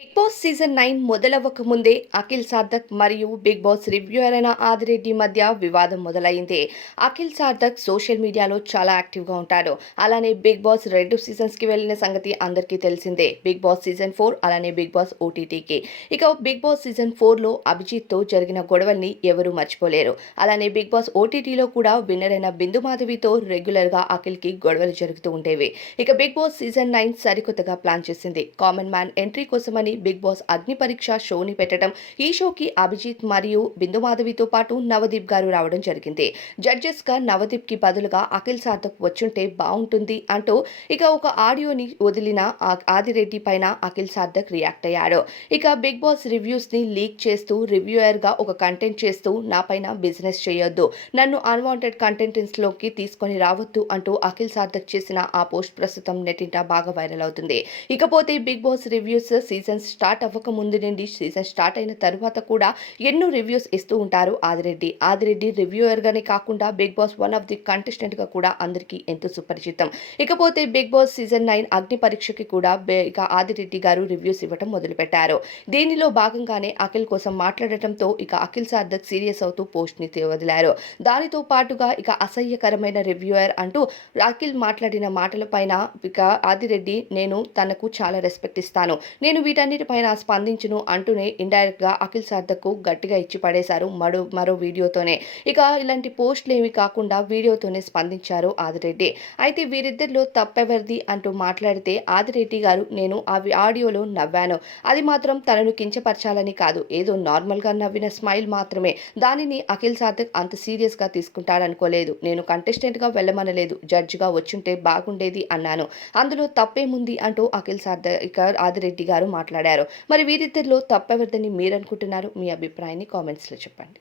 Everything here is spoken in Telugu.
బిగ్ బాస్ సీజన్ నైన్ మొదలవ్వక ముందే అఖిల్ సార్థక్ మరియు బిగ్ బాస్ రివ్యూయర్ అయిన ఆదిరెడ్డి మధ్య వివాదం మొదలైంది. అఖిల్ సార్థక్ సోషల్ మీడియాలో చాలా యాక్టివ్గా ఉంటాడు అలానే బిగ్ బాస్ రెండు సీజన్స్కి వెళ్ళిన సంగతి అందరికీ తెలిసిందే. బిగ్ బాస్ సీజన్ ఫోర్ అలానే బిగ్ బాస్ ఓటీటీకి ఇక బిగ్ బాస్ సీజన్ ఫోర్లో అభిజిత్తో జరిగిన గొడవల్ని ఎవరూ మర్చిపోలేరు. అలానే బిగ్ బాస్ ఓటీటీలో కూడా విన్నర్ అయిన బిందు మాధవితో రెగ్యులర్గా అఖిల్కి గొడవలు జరుగుతూ ఉండేవి. ఇక బిగ్ బాస్ సీజన్ నైన్ సరికొత్తగా ప్లాన్ చేసింది. కామన్ మ్యాన్ ఎంట్రీ కోసమని బిగ్ బాస్ అగ్ని పరీక్ష షోని పెట్టడం ఈ షోకి అభిజిత్ మరియు బిందు మాధవితో పాటు నవదీప్ గారు రావడం జరిగింది. జడ్జెస్గా నవదీప్కి బదులుగా అఖిల్ సార్థక్ వచ్చుంటే బాగుంటుంది అంటూ ఇక ఒక ఆడియోని వదిలిన ఆదిరెడ్డి పైన అఖిల్ సార్థక్ రియాక్ట్ అయ్యాడు. ఇక బిగ్ బాస్ రివ్యూస్ని లీక్ చేస్తూ రివ్యూయర్గా ఒక కంటెంట్ చేస్తూ నా పైన బిజినెస్ చేయొద్దు నన్ను అన్వాంటెడ్ కంటెంటెంట్స్లోకి తీసుకొని రావద్దు అంటూ అఖిల్ సార్థక్ చేసిన ఆ పోస్ట్ ప్రస్తుతం నెటింట బాగా వైరల్ అవుతుంది. ఇకపోతే Bigg Boss reviews season start అవ్వక ముందు నుండి సీజన్ స్టార్ట్ అయిన తర్వాత కూడా ఎన్నో రివ్యూస్ ఇస్తూ ఉంటారు ఆదిరెడ్డి. ఆదిరెడ్డి రివ్యూయర్ గానే కాకుండా Bigg Boss one of the కంటెస్టెంట్గా కూడా అందరికీ ఎంతో సుపరిచితం. ఇకపోతే బిగ్ బాస్ సీజన్ నైన్ అగ్ని పరీక్షకి కూడా ఇక ఆదిరెడ్డి గారు రివ్యూస్ ఇవ్వడం మొదలుపెట్టారు. దీనిలో భాగంగానే అఖిల్ కోసం మాట్లాడటంతో ఇక అఖిల్ సార్థక్ సీరియస్ అవుతూ పోస్ట్ని వదిలారు. దానితో పాటుగా ఇక అసహ్యకరమైన రివ్యూయర్ అంటూ అఖిల్ మాట్లాడిన మాటలపైన ఇక ఆదిరెడ్డి నేను తనకు చాలా రెస్పెక్ట్ ఇస్తాను. నేను వీటన్నిటిపైన స్పందించును అంటూనే ఇండైరెక్ట్గా అఖిల్ సార్థక్కు గట్టిగా ఇచ్చి పడేశారు మరో మరో వీడియోతోనే. ఇక ఇలాంటి పోస్టులు ఏమి కాకుండా వీడియోతోనే స్పందించారు ఆదిరెడ్డి. అయితే వీరిద్దరిలో తప్పెవరిది అంటూ మాట్లాడితే ఆదిరెడ్డి గారు నేను ఆ ఆడియోలో నవ్వాను. అది మాత్రం తనను కించపరచాలని కాదు. ఏదో నార్మల్గా నవ్విన స్మైల్ మాత్రమే. దానిని అఖిల్ సార్థక్ అంత సీరియస్గా తీసుకుంటాడనుకోలేదు. నేను కంటెస్టెంట్గా వెళ్ళమనలేదు. జడ్జిగా వచ్చుంటే బాగుండేది అన్నాను. అందులో తప్పేముంది అంటూ అఖిల్ సార్థక్ ఇక ఆదిరెడ్డి గారు మాట్లాడారు. మరి వీరిద్దరిలో తప్పెవరిదని మీరు అనుకుంటున్నారు మీ అభిప్రాయాన్ని కామెంట్స్లో చెప్పండి.